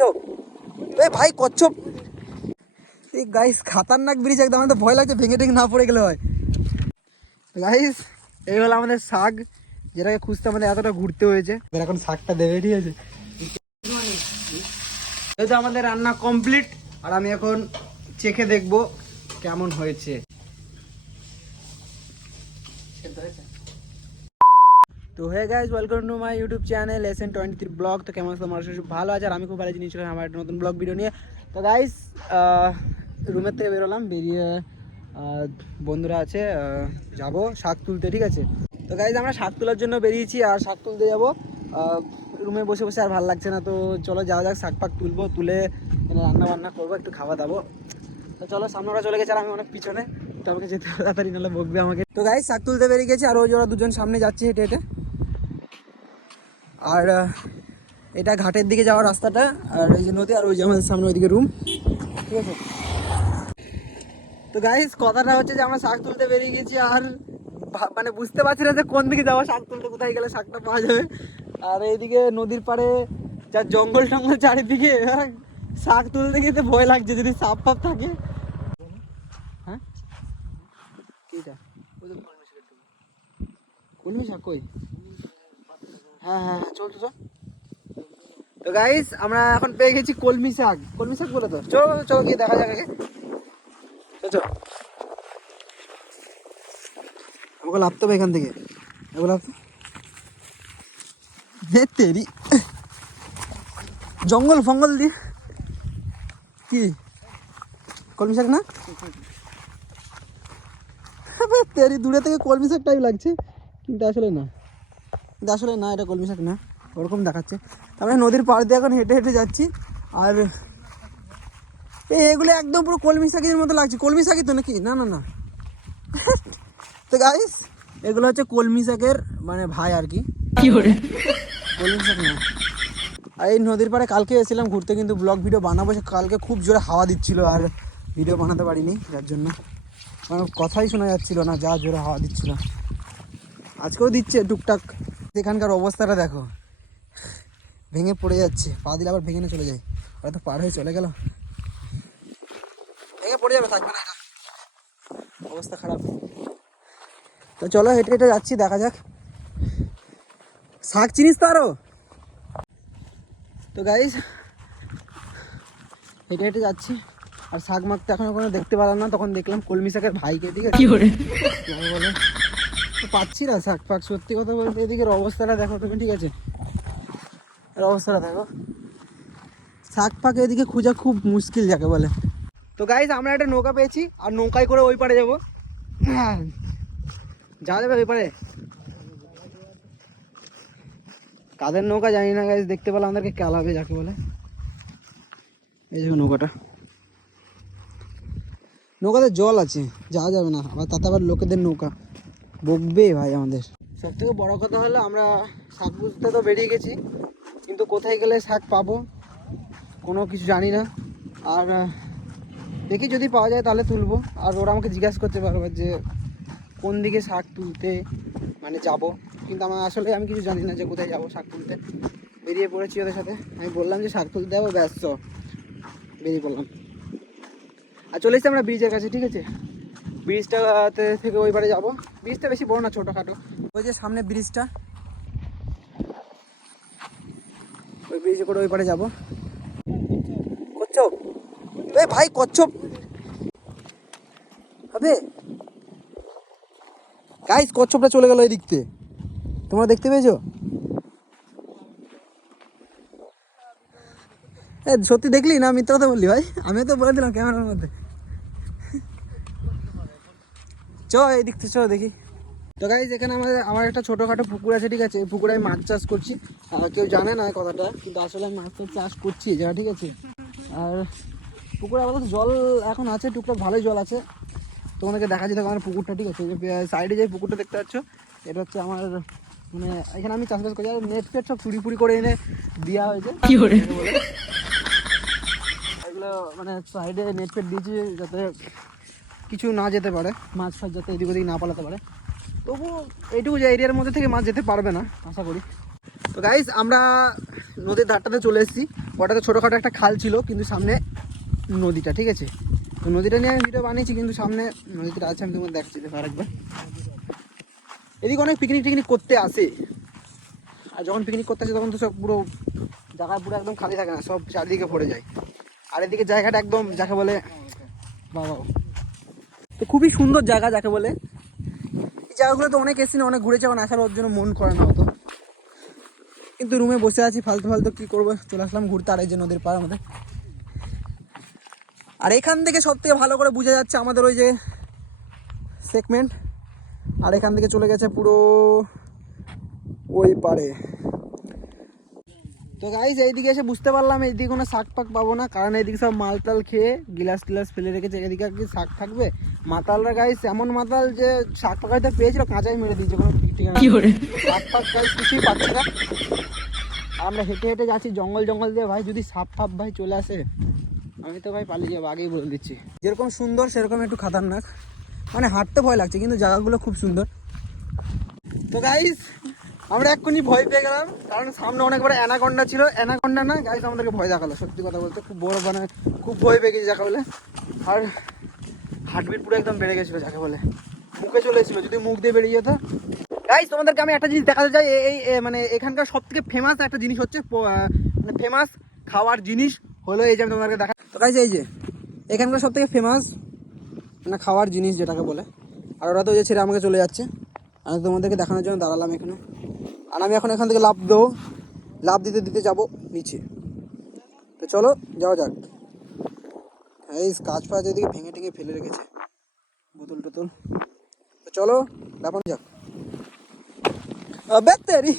কচ্ছপ এ ভাই কচ্ছপ এই গাইস খতরনাক ব্রিজ একদম আমার তো ভয় লাগছে ভেঙে টেঙে না পড়ে গেলে হয় গাইস এই হলো আমাদের শাক যেটাকে খুঁজতে আমাদের এতটা ঘুরতে হয়েছে এখন শাকটা দেবে ঠিক আছে এই তো আমাদের রান্না কমপ্লিট আর আমি এখন চেখে দেখবো কেমন হয়েছে তো hey guys welcome to my YouTube channel SN23 blog. তো কেমন আছে তোমার সব ভালো আছে আর আমি খুব ভালো জিনিস ছিলাম আমার একটা নতুন ব্লগ ভিডিও নিয়ে। তো গাইস রুমের থেকে বেরোলাম, বেরিয়ে বন্ধুরা আছে যাব শাক তুলতে, ঠিক আছে। তো গাইস আমরা শাক তোলার জন্য বেরিয়েছি আর শাক তুলতে যাবো। রুমে বসে বসে আর ভালো লাগছে না, তো চলো যাওয়া যাক, শাক পাক তুলবো, তুলে রান্না বান্না করবো, একটু খাওয়া দাবো। তো চলো সামনে ওরা চলে গেছে আর আমি অনেক পিছনে, তো আমাকে যেতে তাড়াতাড়ি নাহলে বকবে আমাকে। তো গাইস শাক তুলতে বেরিয়ে গেছি আর ওই ওরা দুজন সামনে যাচ্ছে হেঁটে হেঁটে। আর এটা ঘাটের দিকে যাওয়ার রাস্তাটা, আর এই যে নদী, আর ওই যে আমাদের সামনে ওইদিকে রুম, ঠিক আছে। তো গাইস কথাটা হচ্ছে যে আমরা শাক তুলতে বেরিয়ে গেছি আর মানে বুঝতে পারছি না যে কোন দিকে যাওয়া, শাক তুলতে কোথায় গেলে শাকটা পাওয়া যাবে। আর এইদিকে নদীর পাড়ে যা জঙ্গল টঙ্গল চারিদিকে, শাক তুলতে গিয়ে ভয় লাগছে যদি সাপ ফাপ থাকে। হ্যাঁ কিটা কলমি শাক কই? হ্যাঁ হ্যাঁ হ্যাঁ চল তো। তো গাইস আমরা এখন পেয়ে গেছি কলমি শাক, কলমি শাক বলে তো, চলো চলো গিয়ে দেখা যাক আগে। চলো আমাকে লাভতে হবে এখান থেকে, তেরি জঙ্গল ফঙ্গল দিয়ে কি কলমি শাক না? তেরি দূরে থেকে কলমি শাক টাইপ লাগছে, কিন্তু আসলে না, এটা কলমি শাক না, ওরকম দেখাচ্ছে। তারপরে নদীর পাড় দিয়ে এখন হেঁটে হেঁটে যাচ্ছি আর এগুলো একদম পুরো কলমি শাকের মতো লাগছে। কলমি শাকই তো নাকি? না না না। তো গাইস এগুলো হচ্ছে কলমি শাকের মানে ভাই আর কি, কলমি শাক না। আর এই নদীর পাড়ে কালকে এসেছিলাম ঘুরতে, কিন্তু ব্লগ ভিডিও বানাবো, কালকে খুব জোরে হাওয়া দিচ্ছিল আর ভিডিও বানাতে পারিনি, যার জন্য মানে কথাই শোনা যাচ্ছিল না, যা জোরে হাওয়া দিচ্ছিল। আজকেও দিচ্ছে টুকটাক। এখানকার অবস্থাটা দেখো, ভেঙে পড়ে যাচ্ছে, পা দিলে আবার ভেঙে না চলে যায়, হয়তো পার হয়ে চলে গেল, ভেঙে পড়ে যাবে, থাকবে না, এটা অবস্থা খারাপ। তো চলো হেঁটে হেঁটে যাচ্ছি, দেখা যাক। শাক চিনিস তো আরো? তো গাইস হেঁটে হেঁটে যাচ্ছি আর শাক মাখ তো এখন কোনো দেখতে পেলাম না, তখন দেখলাম কলমি শাকের ভাইকে, ঠিক আছে। বলে পাচ্ছি না শাক ফাক, সত্যি কথা বলতে। এদিকের অবস্থাটা দেখো তুমি, ঠিক আছে, এর অবস্থাটা দেখো, শাক ফাক এদিকে খোঁজা খুব মুশকিল যাকে বলে। তো গাইস আমরা একটা নৌকা পেয়েছি আর নৌকায় করে ওই পারে যাবো, যাওয়া যাবে ওই পারে। কাদের নৌকা জানি না গাইস, দেখতে পেলাম আমাদেরকে কেলাবে যাকে বলে। এই দেখো নৌকাতে জল আছে, যাওয়া যাবে না, আবার তাতে আবার লোকেদের নৌকা, বকবে ভাই আমাদের। সব থেকে বড় কথা হলো আমরা শাক বুঝতে তো বেরিয়ে গেছি, কিন্তু কোথায় গেলে শাক পাবো কোনো কিছু জানি না। আর দেখি যদি পাওয়া যায় তাহলে তুলবো, আর ওরা আমাকে জিজ্ঞাসা করতে পারবে যে কোন দিকে শাক তুলতে মানে যাব, কিন্তু আমি কিছু জানি না যে কোথায় যাবো শাক তুলতে। বেরিয়ে পড়েছি ওদের সাথে, আমি বললাম যে শাক তুলতে যাবো, ব্যস্ত বেরিয়ে পড়লাম আর চলে এসেছি আমরা ব্রিজের কাছে, ঠিক আছে। ব্রিজটাতে থেকে ওই পারে যাবো, ব্রিজটা বেশি বড় না, ছোটোখাটো, ওই যে সামনে ব্রিজটা, ওই ব্রিজে করে ওই পারে যাবো। কচ্ছপ এ ভাই কচ্ছপ হবে গাইস, কচ্ছপটা চলে গেল এই দিকতে, তোমরা দেখতে পেয়েছো? এ সত্যি দেখলি না? মিথ্যা কথা বললি ভাই, আমিও তো বলে দিলাম ক্যামেরার মধ্যে। চ এই দিক থেকে চ দেখি। তো গাইস এখানে আমার একটা ছোটোখাটো পুকুর আছে, ঠিক আছে, পুকুরে আমি মাছ চাষ করছি। কেউ জানে না কথাটা, কিন্তু আসলে আমি মাছ চাষ করছি যা, ঠিক আছে। আর পুকুরে আপাতত জল এখন আছে টুকটাক, ভালোই জল আছে। তোমাদেরকে দেখা যেতে আমার পুকুরটা, ঠিক আছে, সাইডে যে পুকুরটা দেখতে পাচ্ছ, এটা হচ্ছে আমার মানে এখানে আমি চাষবাস করি। আর নেট ফেট সব চুরি ফুরি করে এনে দেওয়া হয়েছে, এগুলো মানে সাইডে নেট ফেট দিয়েছি যাতে কিছু না যেতে পারে, মাছ ফাছ যাতে এদিক ওদিক না পালাতে পারে। তবু এইটুকু যে এরিয়ার মধ্যে থেকে মাছ যেতে পারবে না আশা করি। তো গাইস আমরা নদীর ধারটাতে চলে এসেছি। ওটাতে ছোটোখাটো একটা খাল ছিল, কিন্তু সামনে নদীটা, ঠিক আছে। তো নদীটা নিয়ে আমি ভিডিও বানিয়েছি, কিন্তু সামনে নদীটা আছে, আমি তোমার দেখাচ্ছি, দেখো আরেকবার। এদিকে অনেক পিকনিক টিকনিক করতে আসে, আর যখন পিকনিক করতে আসে তখন তো সব পুরো জায়গা পুরো একদম খালি থাকে না, সব চারিদিকে ভরে যায়। আর এদিকে জায়গাটা একদম যাকে বলে বাবা, তো খুবই সুন্দর জায়গা যাকে বলে। এই জায়গাগুলো তো অনেক এসেছি না, অনেক ঘুরেছে, এখন আসার ওর জন্য মন করে না হতো, কিন্তু রুমে বসে আছি ফালতু ফালতু কী করবো, চলে আসলাম ঘুরতে। আর এই যে নদীর পাড় আমাদের, আর এখান থেকে সব থেকে ভালো করে বোঝা যাচ্ছে আমাদের ওই যে সেগমেন্ট, আর এখান থেকে চলে গেছে পুরো ওই পাড়ে। তো গাইস এইদিকে এসে বুঝতে পারলাম এইদিকে কোনো শাক পাক পাবো না, কারণ এইদিকে সব মালটাল খেয়ে গিলাস টিলাস ফেলে রেখেছে। এদিকে আর কি শাক থাকবে? মাতালরা গাইস এমন মাতাল যে শাক পাক হয়তো পেয়েছিল, কাঁচাই মেরে দিয়েছে, কোনো শাক পাক গাইস কিছুই পাচ্ছে না। আর আমরা হেঁটে হেঁটে যাচ্ছি জঙ্গল জঙ্গল দিয়ে, ভাই যদি সাপ ফাপ ভাই চলে আসে আমি তো ভাই পালিয়ে যাবো, আগেই বলে দিচ্ছি। যেরকম সুন্দর সেরকম একটু খাতারনাক, মানে হাঁটতে ভয় লাগছে, কিন্তু জায়গাগুলো খুব সুন্দর। তো গাইস আমরা এক্ষুনি ভয় পেয়ে গেলাম, কারণ সামনে অনেক বড় অ্যানাকন্ডা ছিল। অ্যানাকন্ডা না গাইস, আমাদেরকে ভয় দেখালো, সত্যি কথা বলতে খুব বড়, মানে খুব ভয় পেয়ে গেছি যাকে বলে। আর হার্টবিট পুরো একদম বেড়ে গেছিলো যাকে বলে, মুখে চলে এসেছিলো, যদি মুখ দিয়ে বেরিয়ে যেত। গাইস তোমাদেরকে আমি একটা জিনিস দেখাতে চাই, এই মানে এখানকার সব থেকে ফেমাস একটা জিনিস হচ্ছে, মানে ফেমাস খাওয়ার জিনিস হলো এই যে আমি তোমাদেরকে দেখা। তো গাইস এই যে এখানকার সব থেকে ফেমাস মানে খাওয়ার জিনিস যেটাকে বলে, আর ওরা তো যে ছেড়ে আমাকে চলে যাচ্ছে, আমি তোমাদেরকে দেখানোর জন্য দাঁড়ালাম এখানে। আর আমি এখন এখান থেকে লাভ দিতে দিতে যাবো নিচে। তো চলো যাওয়া যাক। এই কাজ ফাজ এদিকে ভেঙে টেঙে ফেলে রেখেছে, বোতল টোতল। তো চলো ব্যাপার যাক। তেরি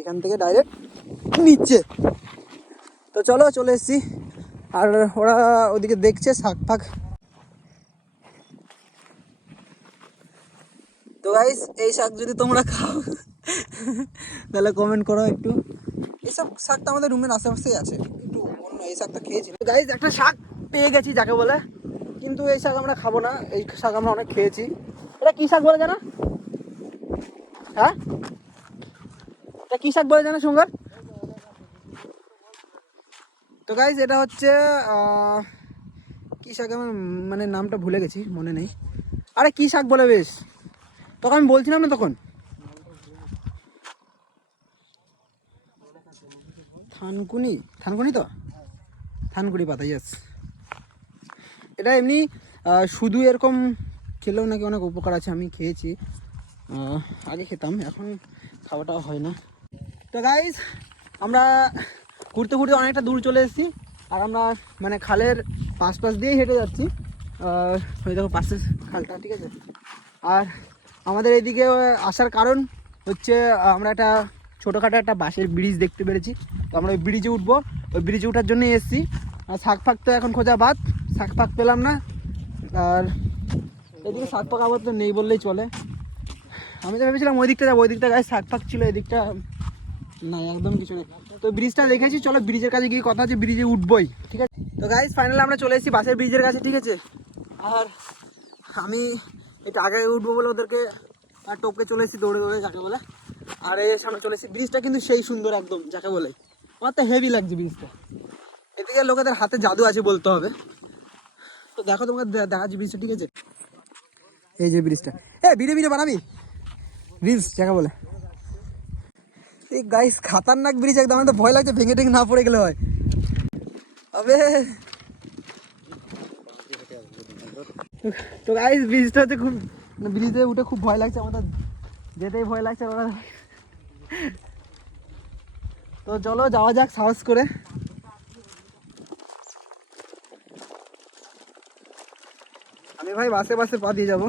এখান থেকে ডাইরেক্ট নিচে। তো চলো চলে এসেছি, আর ওরা ওদিকে দেখছে শাক ফাক। তো গাইস এই শাক যদি তোমরা খাও তাহলে কমেন্ট করো একটু। এইসব শাকটা আমাদের রুমের আশেপাশেই আছে, একটু অন্য এই শাকটা খেয়েছি। গাইস একটা শাক পেয়ে গেছি যাকে বলে, কিন্তু এই শাক আমরা খাবো না, এই শাক আমরা অনেক খেয়েছি। এটা কি শাক বলে জানো? হ্যাঁ এটা কি শাক বলে জানো সুন্দর? তো গাইস এটা হচ্ছে কি শাক, আমার মানে নামটা ভুলে গেছি, মনে নেই। আরে কি শাক বলে বেশ, তখন আমি বলছিলাম না তখন, থানকুনি তো থানকুনি পাতা, ইয়েস। এটা এমনি শুধু এরকম খেলেও নাকি অনেক উপকার আছে, আমি খেয়েছি, আগে খেতাম, এখন খাওয়াটা হয় না। তো গাইস আমরা ঘুরতে ঘুরতে অনেকটা দূর চলে এসেছি, আর আমরা মানে খালের পাশ দিয়েই হেঁটে যাচ্ছি। ওই দেখো পাশের খালটা, ঠিক আছে। আর আমাদের এইদিকে আসার কারণ হচ্ছে আমরা একটা ছোটোখাটো একটা বাঁশের ব্রিজ দেখতে পেরেছি, তো আমরা ওই ব্রিজে উঠবো, ওই ব্রিজে ওঠার জন্যই এসেছি। আর শাক ফাক তো এখন খোঁজা বাদ, শাক ফাক পেলাম না। আর এদিকে শাক ফাক আবার তো নেই বললেই চলে। আমি তো ভেবেছিলাম ওই দিকটা যাবো, ওই দিকটা গায়ে শাক ফাক ছিল, এদিকটা না একদম কিছু নেই। তো ব্রিজটা দেখেছি, চলো ব্রিজের কাছে গিয়ে কথা আছে, ব্রিজে উঠবোই, ঠিক আছে। তো গাইস ফাইনালি আমরা চলে এসেছি বাসের ব্রিজের কাছে, ঠিক আছে। আর আমি এটা আগে উঠবো বলে ওদেরকে টপকে চলে এসেছি দৌড়ে দৌড়ে যাকে বলে। আর এই সামনে চলে এসেছি, ব্রিজটা কিন্তু সেই সুন্দর একদম যাকে বলে, আমার তো হেভি লাগছে ব্রিজটা। এদিকে লোকেদের হাতে জাদু আছে বলতে হবে। তো দেখো তোমাকে দেখাচ্ছি ব্রিজটা, ঠিক আছে। এই যে ব্রিজটা, ভিডিও বানাবি রিলস যাকে বলে। এই গাইস খাতারনাক ব্রিজ একদম, আমার তো ভয় লাগছে ভেঙে টেঙে না পড়ে গেলে হয়। আবে তো গাইস ব্রিজটা হচ্ছে খুব, ব্রিজে উঠে খুব ভয় লাগছে, আমাদের যেতেই ভয় লাগছে। তো চলো যাওয়া যাক সাহস করে। আমি ভাই বাসে পা দিয়ে যাবো,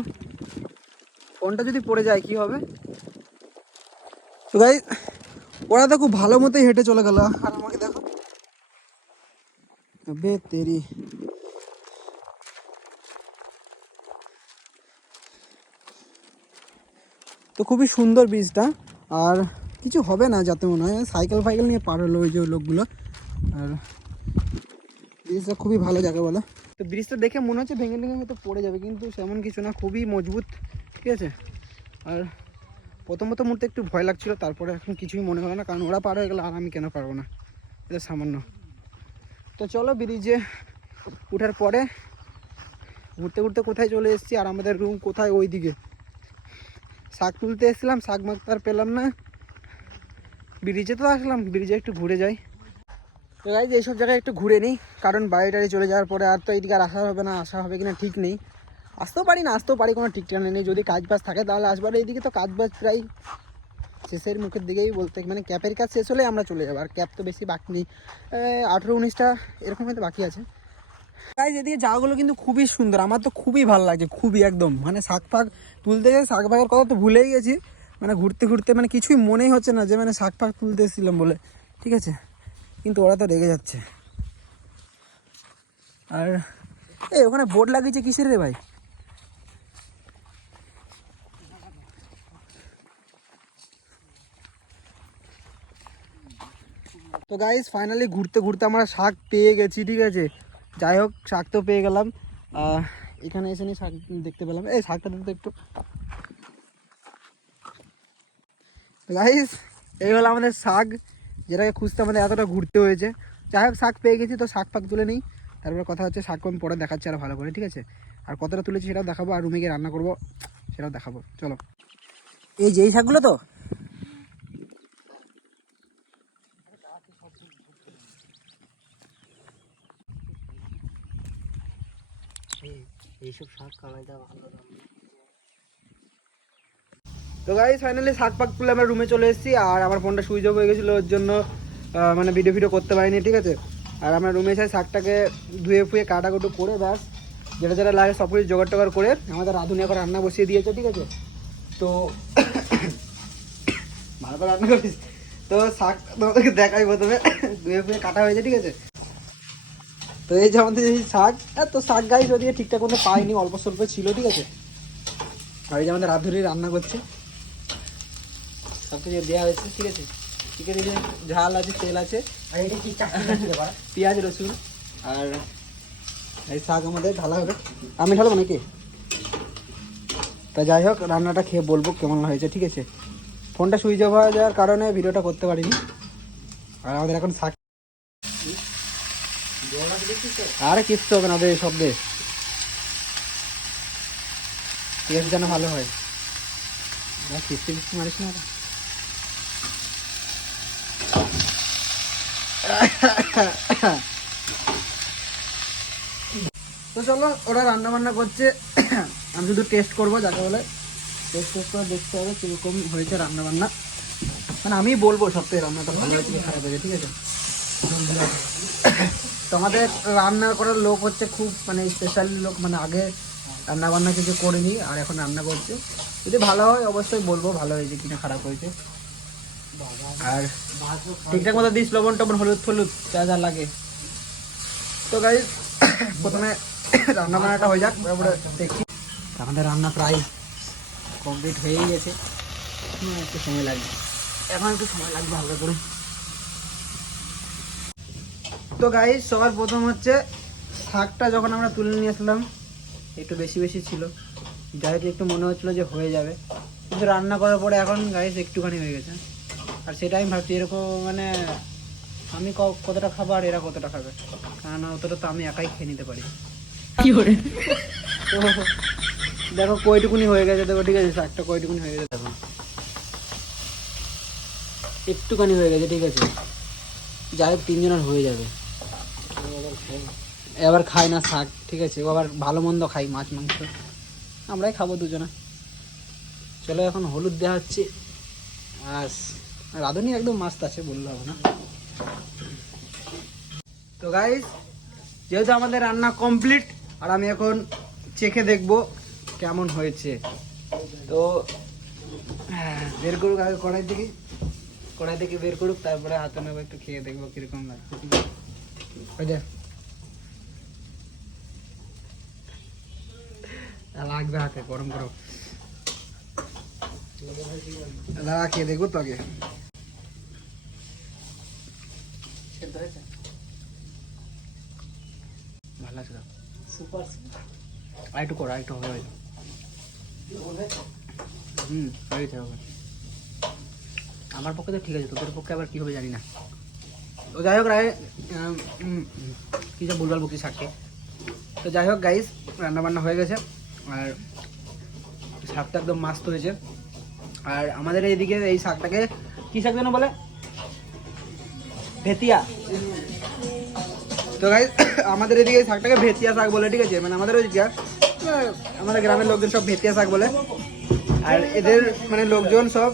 ফোনটা যদি পড়ে যায় কি হবে। তো গাইস ওরা তো খুব ভালো মতোই হেঁটে চলে গেল, আর আমাকে দেখো বে তেরি। তো খুবই সুন্দর ব্রিজটা, আর কিছু হবে না যাতে মনে হয়, সাইকেল ফাইকেল নিয়ে পার হলো ওই যে লোকগুলো। আর ব্রিজটা খুবই ভালো জায়গা বলে। তো ব্রিজটা দেখে মনে হচ্ছে ভেঙে টেঙে হয়তো পড়ে যাবে, কিন্তু সেমন কিছু না, খুবই মজবুত, ঠিক আছে। আর প্রথম মুহূর্তে একটু ভয় লাগছিল, তারপরে এখন কিছুই মনে হলো না, কারণ ওরা পার হয়ে গেলে আর আমি কেন পারবো না, এটা সামান্য। তো চলো ব্রিজে ওঠার পরে ঘুরতে ঘুরতে কোথায় চলে এসেছি, আর আমাদের রুম কোথায় ওই দিকে। শাক তুলতে এসেছিলাম, শাক মাখতে আর পেলাম না, ব্রিজে তো আসলাম, ব্রিজে একটু ঘুরে যাই। তো গাইজ এইসব জায়গায় একটু ঘুরে নিই, কারণ বাড়ি টাড়ি চলে যাওয়ার পরে আর তো এইদিকে আর আসা হবে না, আসা হবে কিনা ঠিক নেই। আসতেও পারি না আসতেও পারি, কোনো ঠিক ঠিকানা নেই। যদি কাজ বাজ থাকে তাহলে আসবার, এইদিকে তো কাজ বাজ প্রায় শেষের মুখের দিকেই বলতে, মানে ক্যাপের কাজ শেষ হলে আমরা চলে যাবো। আর ক্যাপ তো বেশি বাকি নেই, 18-19টা এরকম হয়তো বাকি আছে। গাইজ এদিকে জায়গাগুলো কিন্তু খুবই সুন্দর, আমার তো খুবই ভালো লাগছে, খুবই একদম। মানে শাক ফাক তুলতে গেছে, শাক ফাকের কথা তো ভুলেই গেছি, মানে ঘুরতে ঘুরতে মানে কিছুই মনেই হচ্ছে না যে মানে শাক ফাক তুলতে এসেছিলাম বলে, ঠিক আছে। কিন্তু ওরা তো রেগে যাচ্ছে। আর এই ওখানে বোর্ড লাগিয়েছে কিসের রে ভাই? তো গাইস ফাইনালি ঘুরতে ঘুরতে আমরা শাক পেয়ে গেছি, ঠিক আছে। যাই হোক, শাক তো পেয়ে গেলাম। এখানে এসে নিয়ে শাক দেখতে পেলাম, এই শাকটা দেখতে একটু। তো গাইস এই হলো আমাদের শাক, যেটাকে খুঁজতে আমাদের এতটা ঘুরতে হয়েছে। যাই হোক, শাক পেয়ে গেছি, তো শাক ফাক তুলে নিই। তারপরে কথা হচ্ছে, শাক আমি পরে দেখাচ্ছি আরও ভালো করে, ঠিক আছে। আর কতটা তুলেছি সেটাও দেখাবো, আর রুমে গিয়ে রান্না করবো সেটাও দেখাবো, চলো। এই যে এই শাকগুলো তো এইসব শাক কামাইতে ভালো। তো গাইস ফাইনালি শাক পাক তুলে আমরা রুমে চলে এসেছি, আর আমার ফোনটা সুইচ অফ হয়ে গেছিলো, ওর জন্য মানে ভিডিও করতে পারিনি, ঠিক আছে। আর আমরা রুমে এসে শাকটাকে ধুয়ে ফুয়ে কাটাকুটো করে ব্যাস যেটা যেটা লাগে সব কিছু জোগাড় টোগাড় করে আমাদের রাঁধুনি এখন রান্না বসিয়ে দিয়েছে, ঠিক আছে। তো ভালো করে রান্না করিস। তো শাক তোমাদেরকে দেখাই প্রথমে, ধুয়ে ফুয়ে কাটা হয়েছে, ঠিক আছে। তো এই যে আমাদের এই শাক, তো শাক গাইস ওদিকে ঠিকঠাক মতো পাইনি, অল্প স্বল্প ছিল, ঠিক আছে। আর এই যে আমাদের রাঁধুনি রান্না করছে, সব কিছু দেওয়া হয়েছে, ঠিক আছে। চিকেন যে ঝাল আছে, তেল আছে, আর এটা কি পেঁয়াজ রসুন, আর এই শাক আমাদের ঢালা হবে। আমি ঢালবো নাকি? তা যাই হোক, রান্নাটা খেয়ে বলবো কেমন হয়েছে, ঠিক আছে। ফোনটা সুইচ অফ হয়ে যাওয়ার কারণে ভিডিওটা করতে পারিনি। আর আমাদের এখন শাক, আরে কিচ্ছু হবে না, ওদের শব্দে টেস্ট যেন ভালো হয়। কিস্তি কিস্তি মারিস না। তো চলো, ওরা রান্না বান্না করছে, আমি শুধু টেস্ট করবো, যাকে বলে টেস্ট করে দেখতে হবে কীরকম হয়েছে রান্না বান্না। মানে আমি বলবো সবথেকে রান্নাটা ভালো হয়েছে কি খারাপ হয়েছে, ঠিক আছে। তোমাদের রান্না করার লোক হচ্ছে খুব মানে স্পেশাল লোক, মানে আগে রান্না বান্না কিছু করিনি আর এখন রান্না করছে। যদি ভালো হয় অবশ্যই বলবো ভালো হয়েছে কিনা খারাপ হয়েছে। আর ঠিকঠাক মতো দিস লবণ টবণ হলুদ ফলুদ যা যা লাগে। তো গাইস প্রথমে রান্না বান্নাটা হয়ে যাক, তারপরে দেখি। আমাদের রান্না প্রায় কমপ্লিট হয়েই গেছে, একটু সময় লাগবে, এখন একটু সময় লাগবে হালকা করে। তো গাইস সবার প্রথম হচ্ছে শাকটা যখন আমরা তুলে নিয়ে আসলাম একটু বেশি বেশি ছিল, যাই হোক একটু মনে হচ্ছিলো যে হয়ে যাবে, কিন্তু রান্না করার পরে এখন গাইস একটুখানি হয়ে গেছে। আর সেটা আমি ভাবছি এরকম মানে আমি কতটা খাবো আর এরা কতটা খাবে, কারণ অতটা তো আমি একাই খেয়ে নিতে পারি। তো দেখো কয়টুকুনি হয়ে গেছে, দেখো ঠিক আছে, শাকটা কয়টুকুনি হয়ে গেছে, দেখো একটুখানি হয়ে গেছে, ঠিক আছে। যাই হোক তিনজনের হয়ে যাবে। এবার খাই না শাক, ঠিক আছে, ও আবার ভালো মন্দ খাই, মাছ মাংস আমরাই খাবো দুজনে। চলো এখন হলুদ দেওয়া হচ্ছে, আর রাঁধুনি একদম মাস্ত আছে, বললে হবে না। তো গাইস যেহেতু আমাদের রান্না কমপ্লিট, আর আমি এখন চেখে দেখবো কেমন হয়েছে। তো বের করুক আগে কড়াই থেকে বের করুক, তারপরে হাতে নেবো, একটু খেয়ে দেখবো কিরকম লাগছে, ঠিক আছে। ওই যে লাগবে হাতে, গরম করো, দাঁড়া খেয়ে দেখবো তো আগে। ভালো আছে, সুপার। আর একটু করো, আর একটু হবে। হয়ে গেছে হবে। আমার পক্ষে তো ঠিক আছে, তোদের পক্ষে আবার কী হবে জানি না। তো যাই হোক রায় কী যা ভুলভাল বকছি শাককে। তো যাই হোক গাইস, রান্নাবান্না হয়ে গেছে আর শাকটা একদম মাস্ত হয়েছে। আর আমাদের এইদিকে এই শাকটাকে কী শাক যেন বলে, ভেতিয়া। তো গাইস আমাদের এদিকে এই শাকটাকে ভেতিয়া শাক বলে, ঠিক আছে, মানে আমাদের ওইদিকে আমাদের গ্রামের লোকজন সব ভেতিয়া শাক বলে। আর এদের মানে লোকজন সব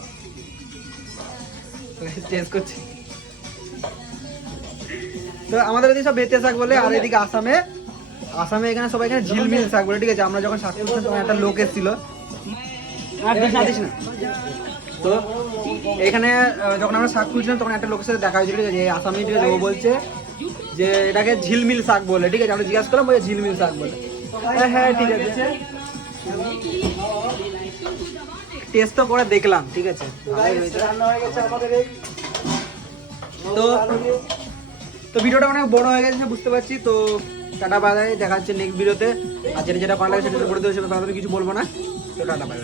চেঞ্জ করছে। তো আমাদের এদিকে সব ভেতিয়া শাক বলে, আর এদিকে আসামে এখানে সবাই এখানে ঝিলমিল শাক বলে, ঠিক আছে। আমরা যখন শাক তুলছিলাম তখন একটা লোক এসেছিল, তো এখানে যখন আমরা শাক তুলছিলাম তখন একটা লোকের সাথে দেখা হয়েছিল, ঠিক আছে, আসামি, ঠিক আছে। ও বলছে যে এটাকে ঝিলমিল শাক বলে, ঠিক আছে। আমরা জিজ্ঞাসা করলাম বলে ঝিলমিল শাক বলে। হ্যাঁ ঠিক আছে, টেস্ট তো করে দেখলাম, ঠিক আছে। তো তো ভিডিওটা অনেক বড় হয়ে গেছে বুঝতে পারছি। তো টাটা বাই, দেখা যাচ্ছে নেক্সট ভিডিওতে। আর যেটা ভালো লাগে সেটা করে দেবো, সেটা তাড়াতাড়ি কিছু বলবো না। তো টাটা বাই।